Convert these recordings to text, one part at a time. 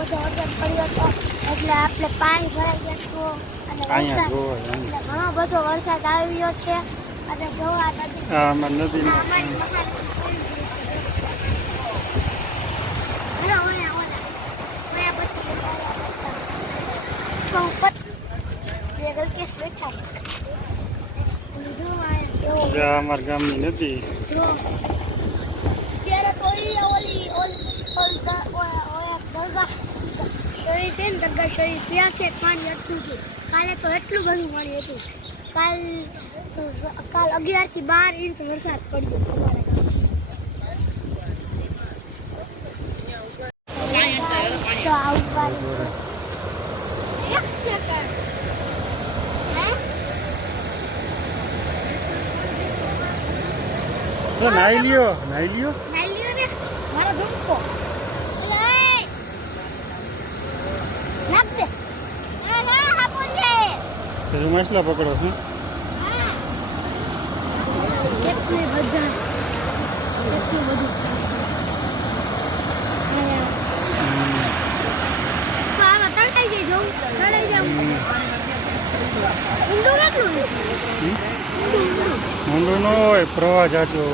બધો વરસાદ પડ્યો હતો એટલે આપણે પાણી ભરાઈ ગયું હતું અને ઘણો બધો વરસાદ આવ્યો છે અને જોવા નદી અમારા ગામની નદી ત્યારે તો શરીર છે ને દરગાહ શરીર ત્યાં છે પાણી એટલું હતું કાલે તો એટલું બધું પાણી હતું કાલ 11 થી 12 ઇંચ વરસાદ પડ્યો નાઈ લ્યો ને મારો ધુમકો નાખ દે હા બોલીએ માછલા પકડો છો કેટલી બધા કેટલું બધું આમાં તળાઈ જાય જોઉં તળાઈ જાય ઊંડું કેટલું ઊંડું ન હોય પ્રવાહ જાજો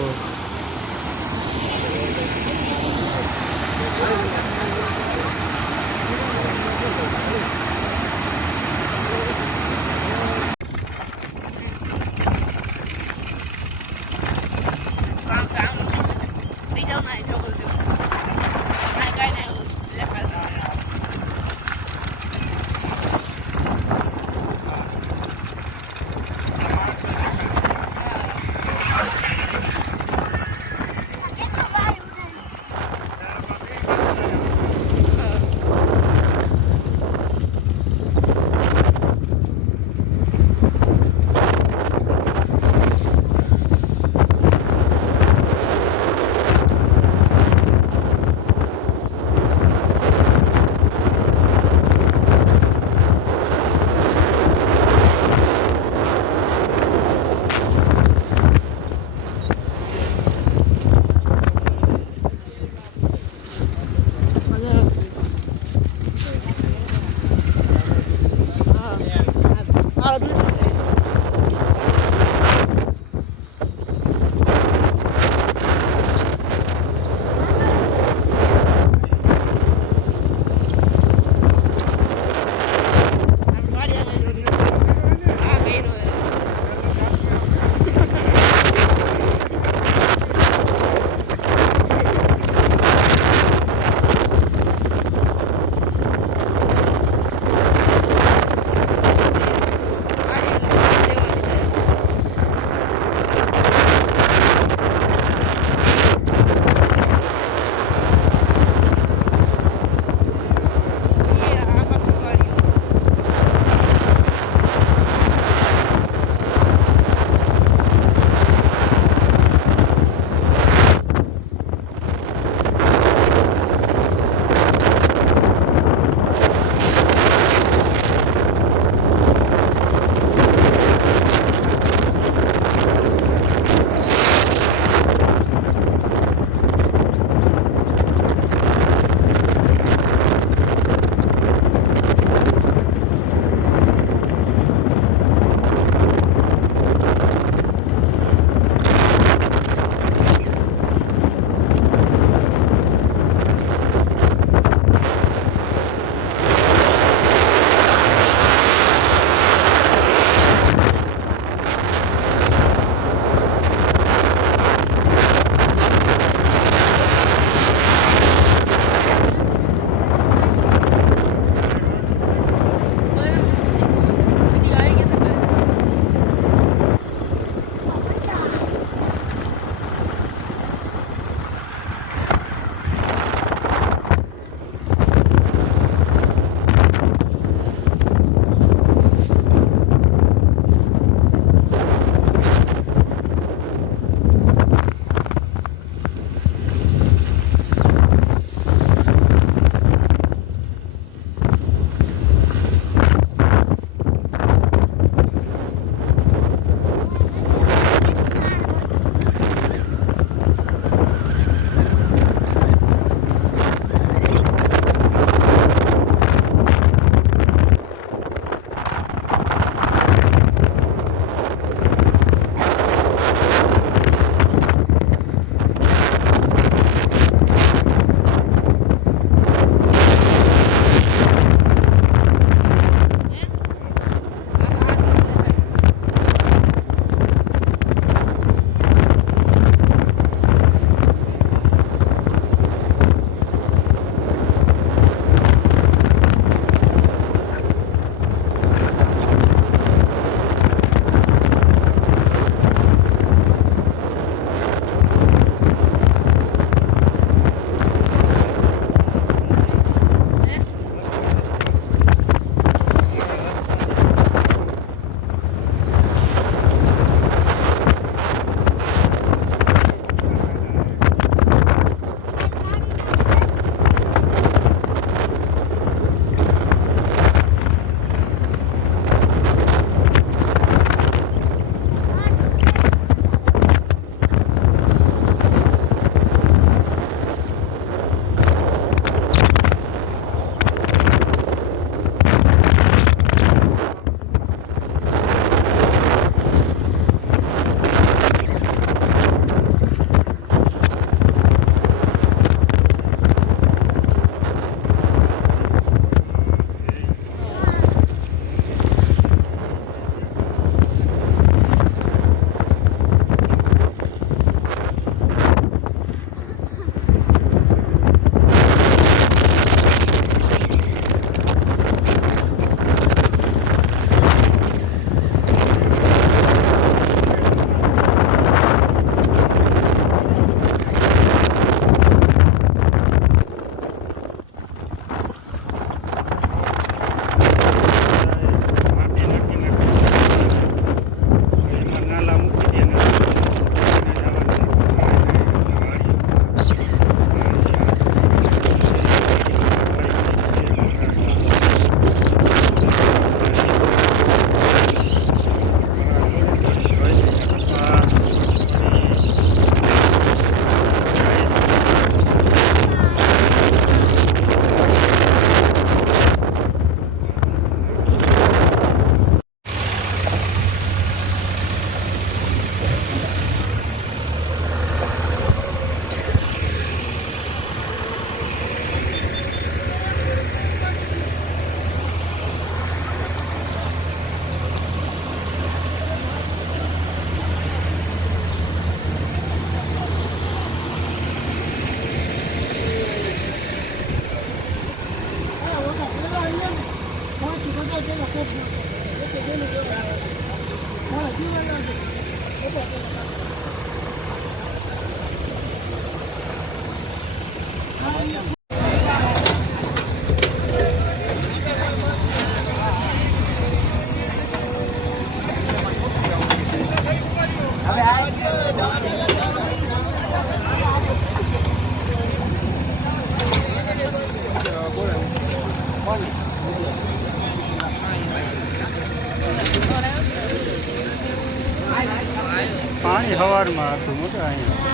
પાણી સવારમાં હતું મોટા અહીંયા.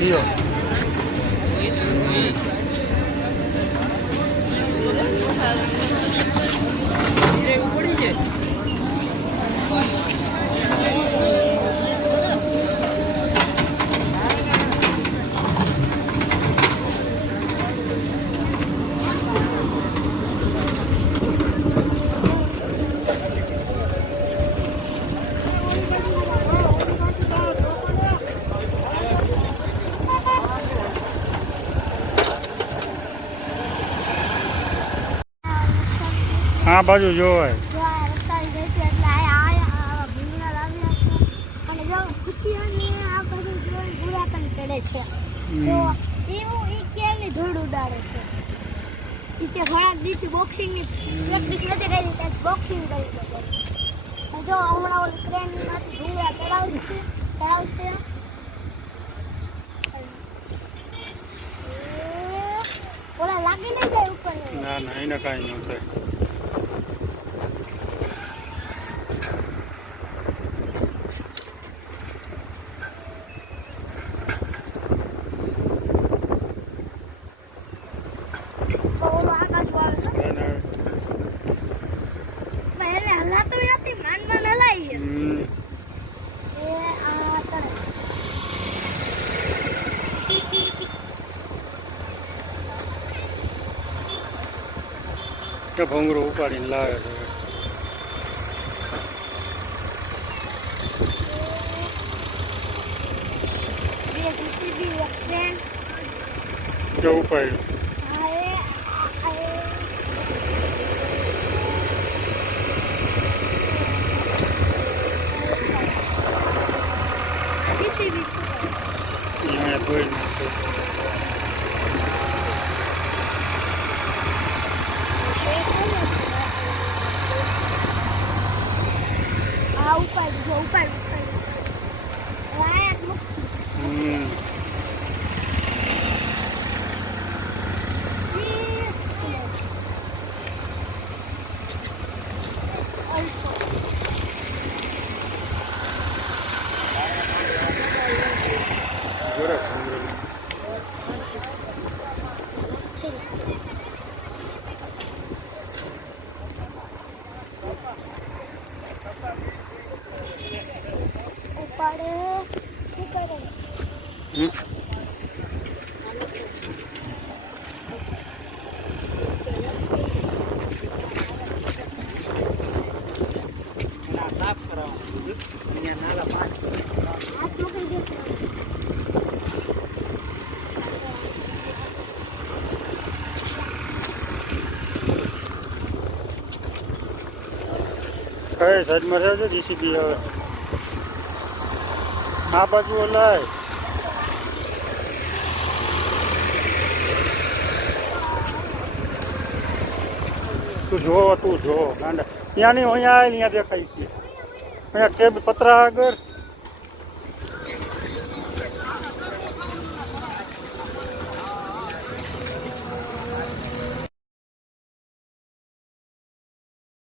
લ્યો. આ બાજુ જોવાય. જો આ રસ્તાની જાય છે એટલે આયા ભીંગડા લાવ્યા છે અને જો ખુશીઓને આ બધું જોઈને ગુરાકન ચડે છે. તો એવું ઈ કેલની ધૂળ ઉડાડે છે. ઈ તે ઘણા દિવસથી બોક્સિંગની પ્રેક્ટિસ નથી કરી, ત્યાં બોક્સિંગ કરી છે. જો હમણાં ઓલી ટ્રેનમાંથી ભૂંગળા ચડાવશે. ઓલા લાગી નહીં જાય ઉપર. ના ના એને કાંઈ ન થાય. ભૂંગળો ઉપાડીને લાવે છે. જો ઉપાડ્યું. અહીંયા ધોઈ નાખે. સાફ કરાવવાનું અહીંયા નાલા પાણી કઈ સાઈડમાં રહેજો. જીસીબી આવે આ બાજુ ઓલાય. તું જો ગાંડા. ત્યાં નહીં અહીંયા આવે, અહીંયા દેખાય છે. અહીંયા કેબ પતરા આગળ